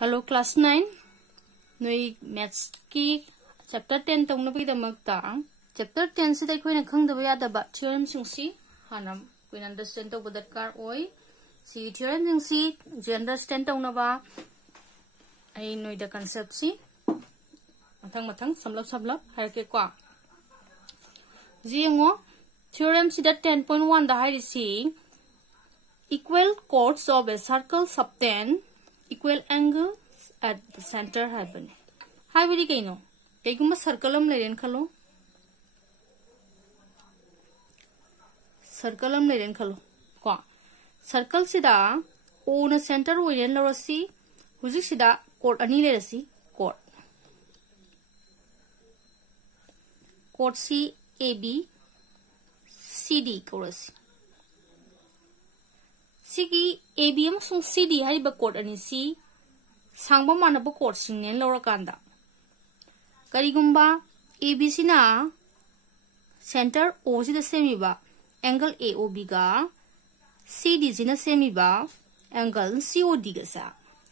Hello class 9 noi maths ki chapter 10 tong na bidamagta chapter 10 sida koina khangdaba yadaba theorem singsi hanam koina understand to budakar oi si theorem singsi je understand tong na ba ai noi da concept si mathang samlap harke kwa jingo theorem sida 10.1 da hai si equal chords of a circle subtend equal angles at the center happen. Hi, very kaino. Teguma circle leren khalo. Circle leren khalo. Kwa circle sida o na center oyen lorasi. Huji sida chord ani lerasi chord. Chord C A B C D chorus. Sigi AB amasung CD hariba chord ani si sangba manaba chord singen lorakanda karigumba AB sina center O sida semiba angle AOB ga CD sina semiba angle COD ga sa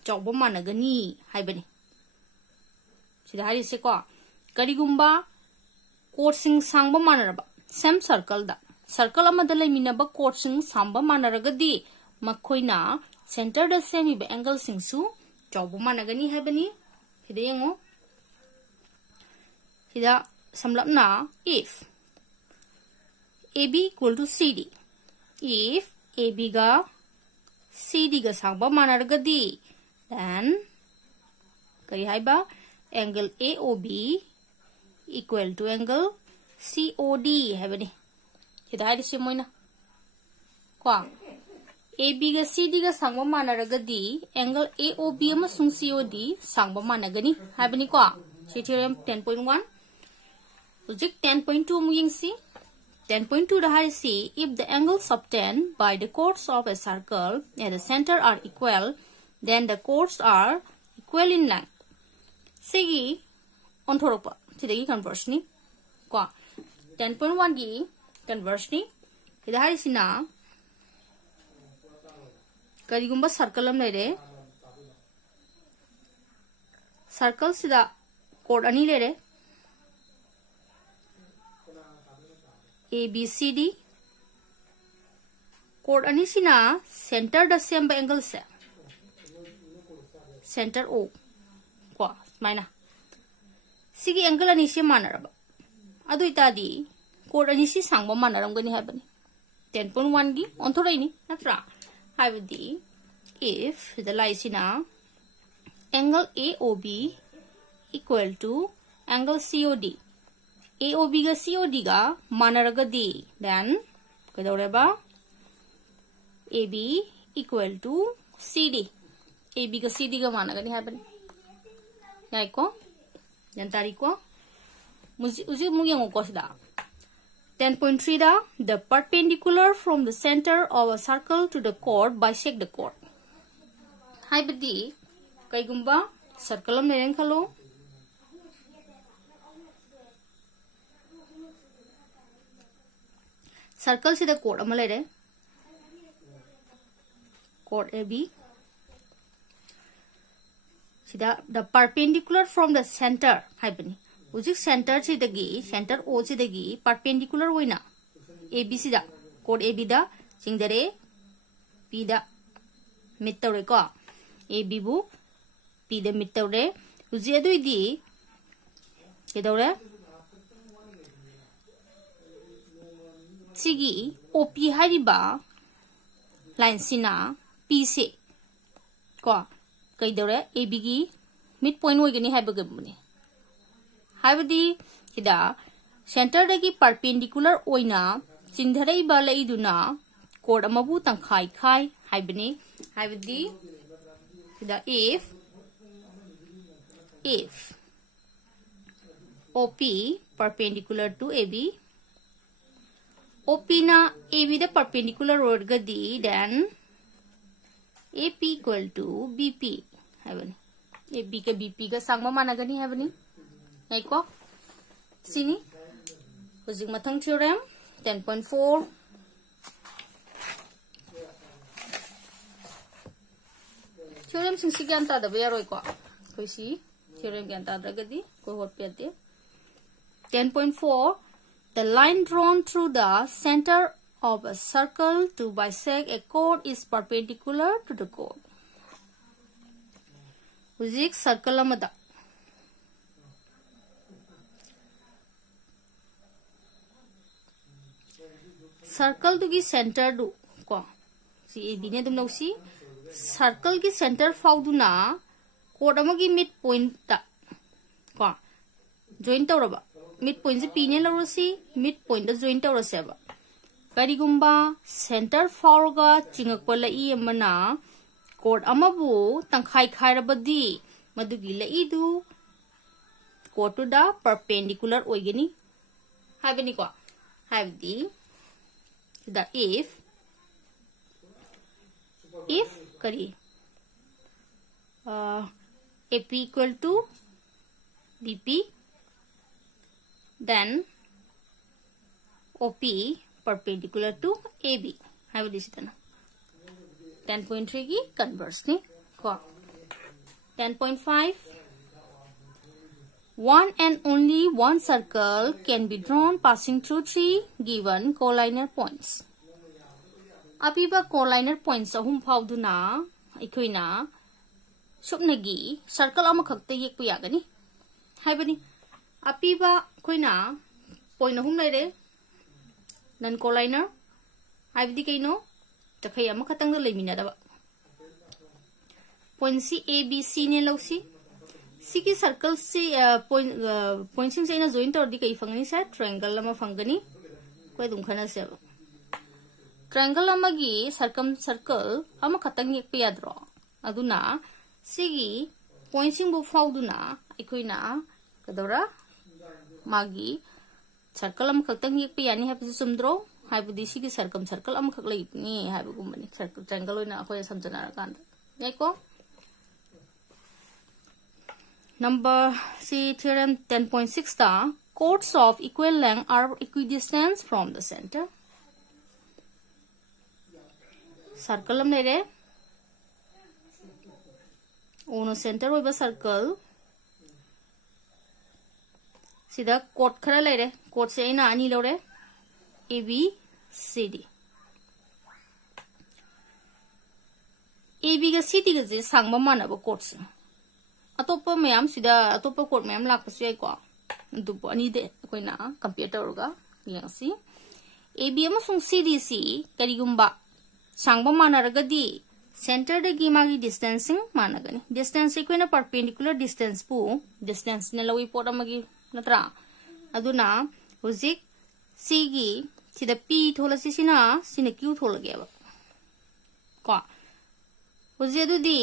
chawba managani haibani sida hari se ko karigumba chord sing sangba manaraba same circle da circle amada laiminaba chord sing samba manaragadi makoina center da semi ba angle singsu chawbu managani habani hide yango hida samlapna if AB equal to CD if AB ga CD ga sangba manaragadi then kari haiba angle AOB equal to angle COD habani hida hari simoina kwa AB ga CD ga sangba manaragadi angle AOB amasung COD sangba managani habani ko si theorem 10.1 logic 10.2 mu yingsi 10.2 da hai si if the angles subtend by the chords of a circle at the center are equal then the chords are equal in length sigi onthoropa sidagi conversion ni ko 10.1 gi conversion ni ida hai sina karigumba circle am lere circle sida chord ani lere ABCD chord ani sina center da same angle se center O kwa maina sigi angle ani se manaraba adu itadi chord ani si sangba manaramgani habani 10.1 gi onthorai ni natra habdi if the lysina angle AOB equal to angle COD AOB ga COD ga manaragadi then kadoreba AB equal to CD AB ga CD ga managani habani naiko jantari ko uji mugyang ko sida 10.3 da the perpendicular from the center of a circle to the chord bisect the chord haibadi kaigumba circle am leren khalo circle sida chord am lere chord AB sida the perpendicular from the center haibani Ujik center sidagi center O sidagi perpendicular hoina AB sida chord AB da singdare P da mid tawre ko AB bu P da mid tawre uji adui di kedawre sigi OP hariba line sina P se ko kaidawre AB gi mid point hoigani haibagabune habdi hida center dagi perpendicular oina chingdharei ba leiduna chord amabu tangkhai khai haibani habdi hida if OP perpendicular to AB OP na AB the perpendicular road gadi then AP equal to BP habani AB ka BP ka sangma managani habani naiko sini hujik mathang theorem 10.4 10.4 theorem sing si gyan ta da ba yaroi ko koi si theorem gyan ta da gadi ko hot pe te 10.4 the line drawn through the center of a circle to bisect a chord is perpendicular to the chord. Huzik circle amada circle to gi center do ko si ab ne dum no si circle ki center fau du na chord amagi mid point ta ko join tawraba mid point se p ne lo si mid point da join tawrase ba karigumba center fauga chingak pala I amana chord amabu tangkhai khairabadi madugi la I du chord to da perpendicular oigani habeni ko have the if kari AP equal to BP then OP perpendicular to AB have this done 10.3 ki converse ni ko 10.5 one and only one circle can be drawn passing through three given collinear points apiba collinear points ahum phauduna ikoina supnagi circle ama khakte yek pu yagani haibani apiba koina point ahum leire non collinear haibdi kaino takhai ama khatang da leimina da point C A B C ne lausi C की circle से point सिंग से ना join तोड़ दी कई फंगनी से triangle लमा फंगनी कोई दुखना से अब triangle लमा गी circle अमा खतंग एक पे याद रहो अदुना C की पॉइंट सिंग वो फाउदुना इकोई ना कदोरा मागी circle अमा खतंग एक पे यानी है पिछले सुमद्रो हाई बुद्धि C की circle अमा खकला इतनी हाई बुगुमनी triangle होना कोई समझना रकांड देखो Number C theorem 10.6 the chords of equal length are equidistant from the center. Circle am lere ono center oiba circle sida chord khara lere chord se ina ani lore A B C D A B ga C D ga je sangba manaba chord se अतोप ma'am सिदा अतोप code ma'am लाकपसु याइ को दुपो अनि दे कोइना computer गा यंगसी AB अमसुंग CDC करिगुम्बा सांगबा मानरगदी सेंटर दगी मागी डिस्टेंसिंग मानगनी डिस्टेंस कोइना परपेंडिकुलर डिस्टेंस पु डिस्टेंस ने लवी पोड अमगी नत्रा अदुना हुजिक C गी सिदा P थोलसी सिना सिना Q थोलगेबा को हुजि अदुदी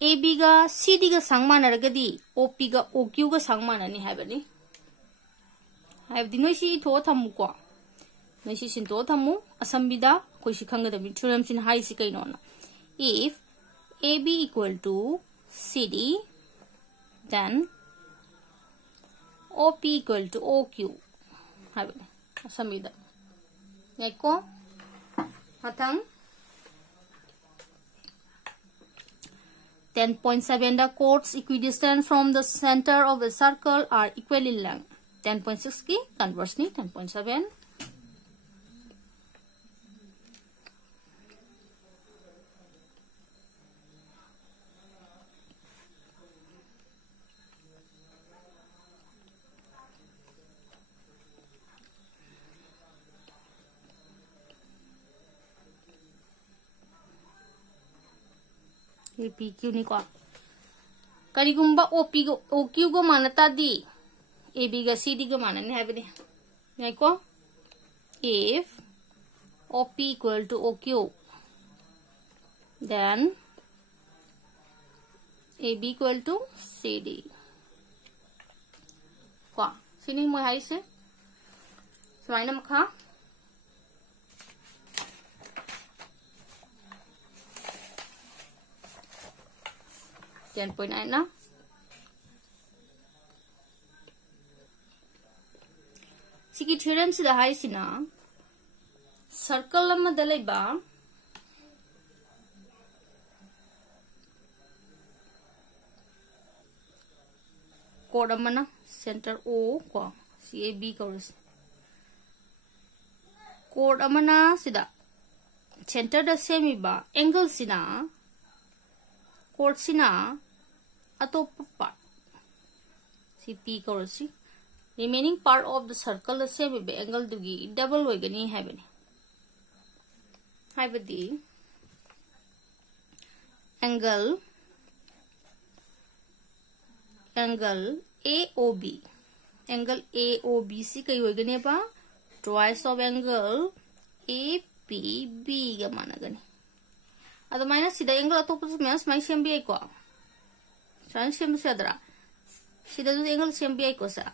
AB ga CD ga sangmanaragadi OP ga OQ ga sangmanani haibani haibdi noi si tho thamu ko noi si sin tho thamu asambida koi si khangada bi theorem sin hai si kaino na if AB equal to CD then OP equal to OQ haibani asambida neko hathang 10.7 the chords equidistant from the center of the circle are equally long 10.6 की converse ni 10.7 ये PQ ni ko karigumba OQ go manata di AB ga CD go manani haibani nai ko if OP equal to OQ then AB equal to CD ko sini mo hai se samaina makha 10.9 na sigi theorem sida hai sina circle amma dalai ba chord amana center O ko CAB chorus chord amana sida center da semi ba angle sina chord sina atop part CP chorus remaining part of the circle the semi ba angle dugi double hoigani haibani haibadi angle AOB angle AOB si kai hoigani ba twice of angle APB ga managani adamaina sida angle atop mas mai sembi ai ko san sem sadra sida du angle sembi ai ko sa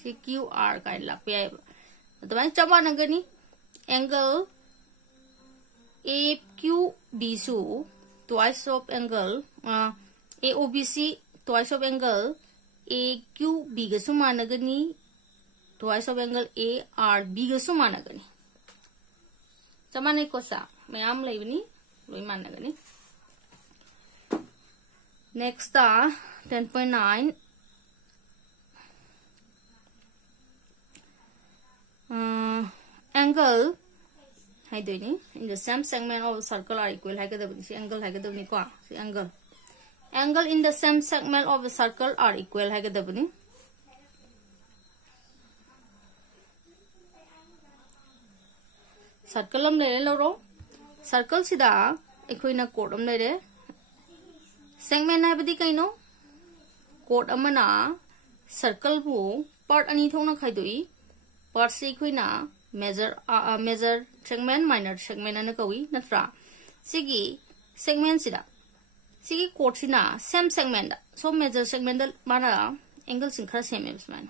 si QR kai la pe ai adamaina chama nagani angle AQB su twice of angle AOBC twice of angle AQB ga su managani twice of angle ARB ga su managani samane ko sa mayam leibani loi managani next 10.9 angle hai doini in the same segment of the circle are equal hai kadabani si angle hai kadabani ko si angle in the same segment of the circle are equal hai kadabani circle am lere loro circle sida ekoina chord am lere segment hai badi kaino chord amana circle bu part ani thona khaidoi part se ekoina major segment minor segment ana kawi natra sigi segment sida sigi chord sina same segment da so major segment da mana angle sing khara same man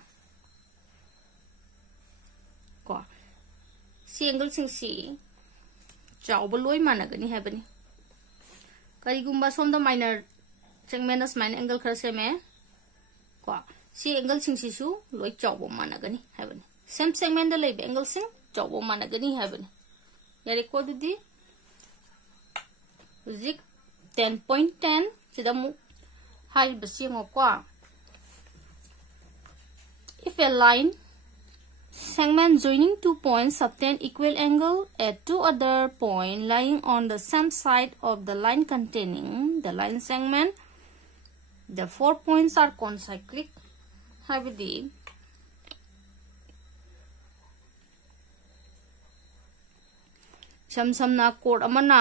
ko si angle sing si chawba loi managani habani karigumba somda minor segment as minor angle khara same ko si angle sing si su loi chawba managani habani same segment da lebe angle sing chawba managani habani yare ko dudi zik 10.10 sida mu hai basi ngo kwa if a line segment joining two points obtain equal angle at two other points lying on the same side of the line containing the line segment the 4 points are concyclic habidi samna chord amana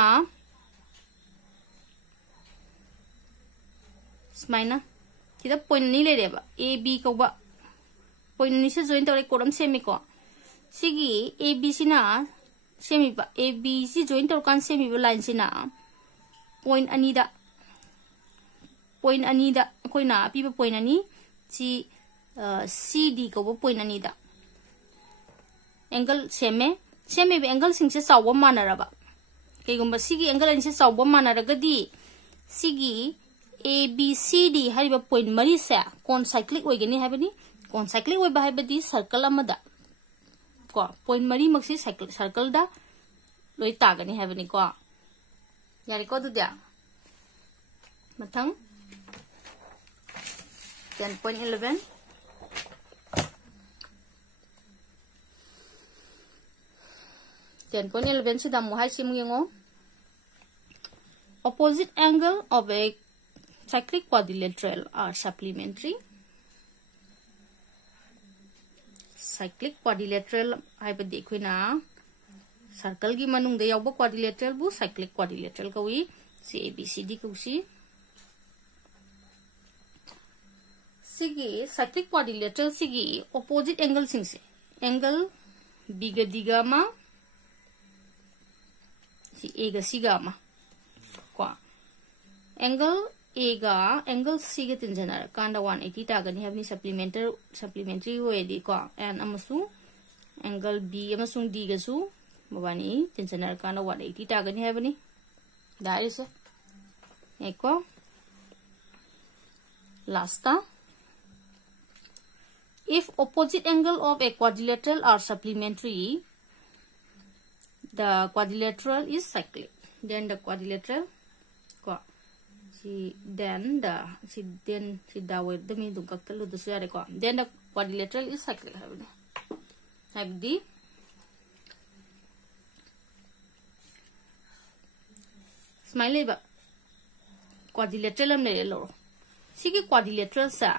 smaina kida point ni le reba AB ko ba point ni se join tore chord am semi ko sigi ABC na semi ba ABC join tor kan semi ba line sina point ani da koina pi ba point ani si CD ko ba point ani da angle seme be angle sing se saw manara ba keigumba sigi angle ani se saw manara gadi sigi ABCD hariba point mari sa concyclic oigani habani concyclic oiba habadi circle amada ko point mari maksi circle da loi tagani habani ko yari ko du dia mathang 10.11 10.11 sida mo hai sim ngengo opposite angle of a cyclic quadrilateral are supplementary cyclic quadrilateral haibadi ekoina circle gi manung da yawba quadrilateral bu cyclic quadrilateral kawi CABCD kusi sigi cyclic quadrilateral sigi opposite angle singse angle B ga diga ma si A ga siga ma kwa angle A ga angle C ga tinjana kanda 180 ta gani habni supplementary way di ko and amasu angle B amasung D ga su mabani tinjana kanda 180 ta gani habni that is eko last if opposite angle of a quadrilateral are supplementary the quadrilateral is cyclic then the quadrilateral si then the si da with the me dum kaktalu the sare ko then the quadrilateral is cyclic have the smiley ba quadrilateral am le lo sigi quadrilateral sa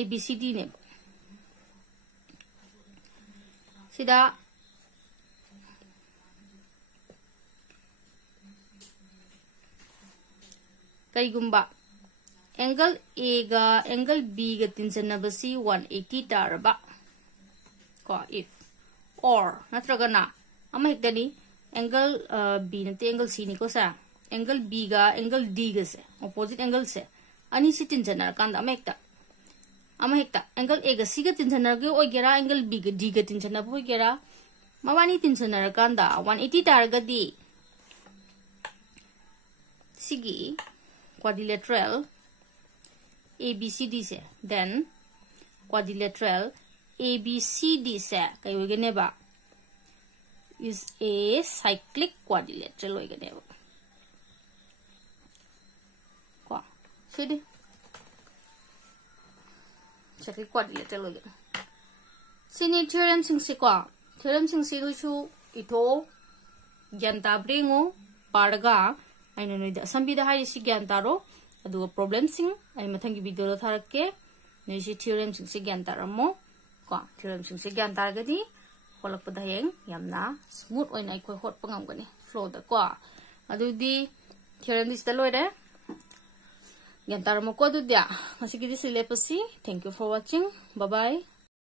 abcd ne sida Kaigumba angle A ga angle B ga tinjanabasi 180 taraba ko if or natragana ama hekdani angle B nate angle C ni ko sa angle B ga angle D ga se opposite angle se ani si tinjanar kanda ama hekta angle A ga C ga tinjanar ge ogera angle B ga D ga tinjanar bo ogera mawani tinjanar kanda 180 targa di sigi quadrilateral ABCD से then quadrilateral ABCD से कई होगने बा is a cyclic quadrilateral होगने बा क्या सीधे cyclic quadrilateral होगने सीने theorem सिंगसे क्या theorem सिंगसे तो चु इतो ज्ञानता ब्रेंगो पारगा I know that some be the highest gantaro, I do a problem sing. I mathangi video tharake, Nishi theorem sing sigantaramo, theorem sing sigantargadi, Holapodahang, Yamna, smooth when I quite hot pangangani, flow the qua. I do the theorem is the loide Gantaramo do dia. Masiki this leprosy. Thank you for watching. Bye bye.